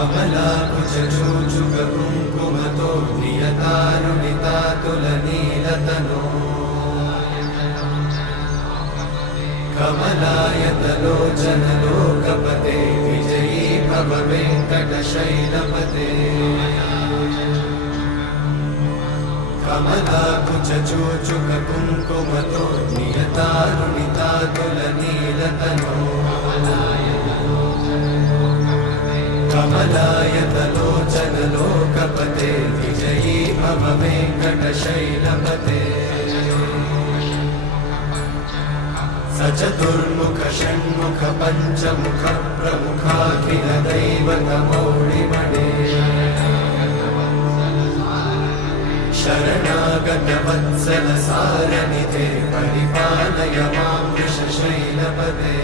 कमलाकुचूचुककुङ्कुमतो नियतारुणितातुलनीलतनो कमलायतलोचनलोकपते विजयी भव वेङ्कटशैलपते कमलाकुचूचुककुङ्कुमतो नियतारुणितातुलनीलतनो कमलायतलोचनलोकपते विजयी भव वेङ्कटशैलपते सचतुर्मुख षण्मुख पञ्चमुख प्रमुखाखिल दैवतमौळिमणे शरणागत वत्सल सारनिधे परिपालय मां वृषशैलपते